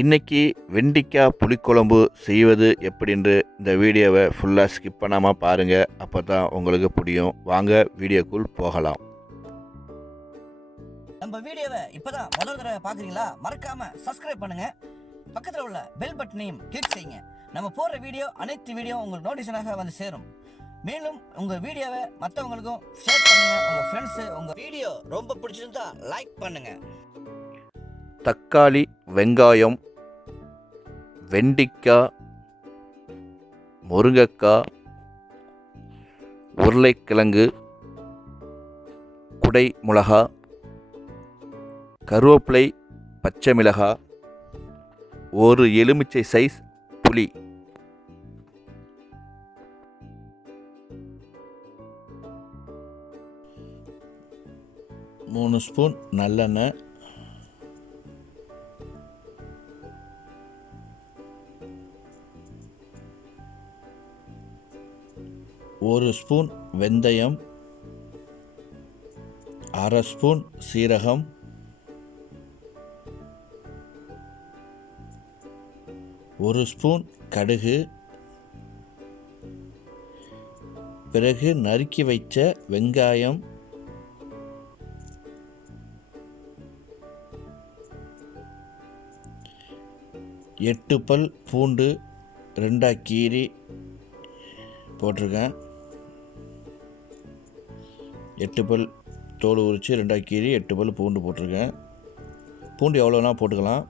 இன்னைக்கு வெண்டிக்காய் புளிக்குழம்பு செய்வது எப்படின்னு இந்த வீடியோவை ஃபுல்லாக ஸ்கிப் பண்ணாமல் பாருங்கள். அப்போ தான் உங்களுக்கு புரியும். வாங்க வீடியோக்குள் போகலாம். நம்ம வீடியோவை இப்போதான் முதல் தடவை பார்க்குறீங்களா? மறக்காம சப்ஸ்கிரைப் பண்ணுங்க. பக்கத்தில் உள்ள பெல் பட்டனையும் கிளிக் செய்யுங்க. நம்ம போடுற வீடியோ அனைத்து வீடியோ உங்களுக்கு நோட்டிஃபிகேஷனாக வந்து சேரும். மேலும் உங்கள் வீடியோவை மற்றவங்களுக்கும் ஷேர் பண்ணுங்க. உங்கள் ஃப்ரெண்ட்ஸு உங்கள் வீடியோ ரொம்ப பிடிச்சிருந்தா லைக் பண்ணுங்க. தக்காளி, வெங்காயம், வெண்டிக்காய், முருங்கைக்காய், உருளைக்கிழங்கு, குடை மிளகா, கருவேப்பிலை, பச்சை மிளகாய், ஒரு எலுமிச்சை சைஸ் புளி, மூணு ஸ்பூன் நல்லெண்ணெய், ஒரு ஸ்பூன் வெந்தயம், அரை ஸ்பூன் சீரகம், ஒரு ஸ்பூன் கடுகு, பிறகு நறுக்கி வைத்த வெங்காயம், எட்டு பல் பூண்டு ரெண்டாக கீறி போட்டிருக்கேன். 8 பல் தோல் உரித்து ரெண்டாக கீறி 8 பல் பூண்டு போட்டிருக்கேன். பூண்டு எவ்வளோனா போட்டுக்கலாம்.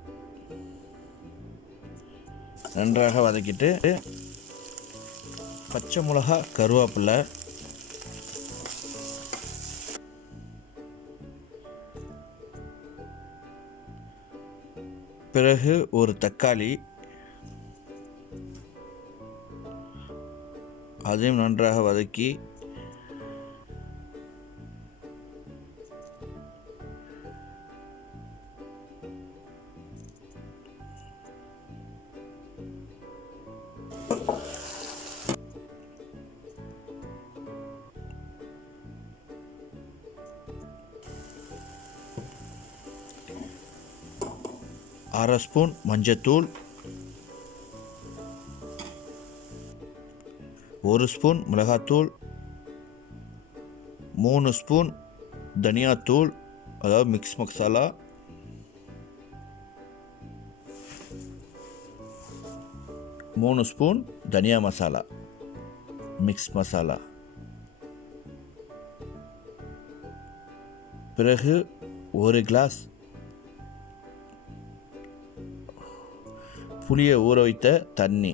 நன்றாக வதக்கிட்டு பச்சை மிளகா, கருவேப்பிலை, பிறகு ஒரு தக்காளி, அதையும் நன்றாக வதக்கி அரை ஸ்பூன் மஞ்சத்தூள், ஒரு ஸ்பூன் மிளகாத்தூள், 3 ஸ்பூன் தனியாத்தூள் அதாவது மிக்ஸ் மசாலா, 3 ஸ்பூன் தனியா மசாலா மிக்ஸ் மசாலா, பிறகு ஒரு கிளாஸ் புளியை ஊற வைத்த தண்ணி,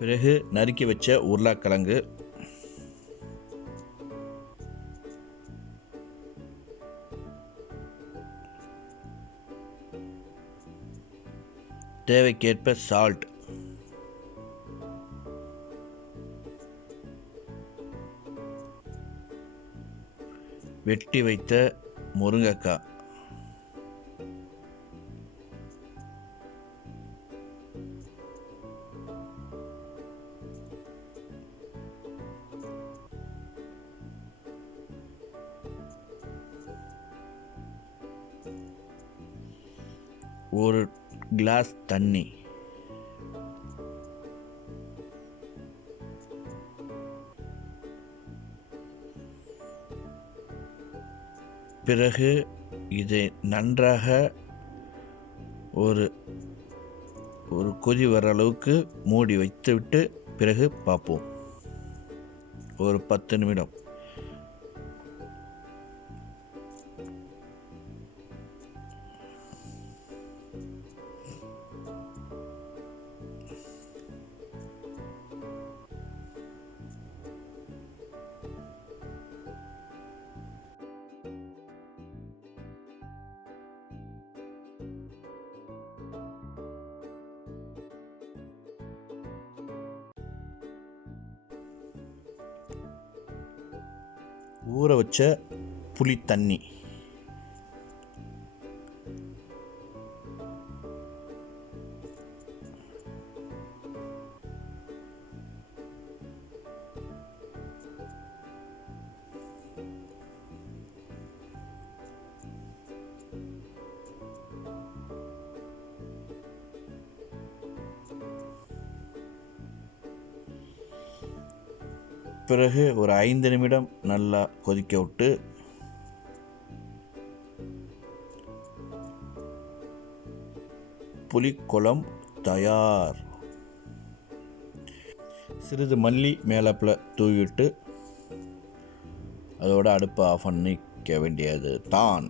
பிறகு நறுக்கி வச்ச உருளைக்கிழங்கு, தேவைக்கேற்ப சால்ட், வெட்டி வைத்த முருங்கைக்காய், ஒரு கிளாஸ் தண்ணி, பிறகு இதை நன்றாக ஒரு கொதி வர அளவுக்கு மூடி வைத்துவிட்டு பிறகு பார்ப்போம். ஒரு 10 நிமிடம். ஊற வச்ச புளி தண்ணி, பிறகு ஒரு 5 நிமிடம் நல்லா கொதிக்க விட்டு புளிக்குழம்பு தயார். சிறிது மல்லி மேலாப்பில் தூவிட்டு அதோட அடுப்பை ஆஃப் பண்ணிக்க வேண்டியது தான்.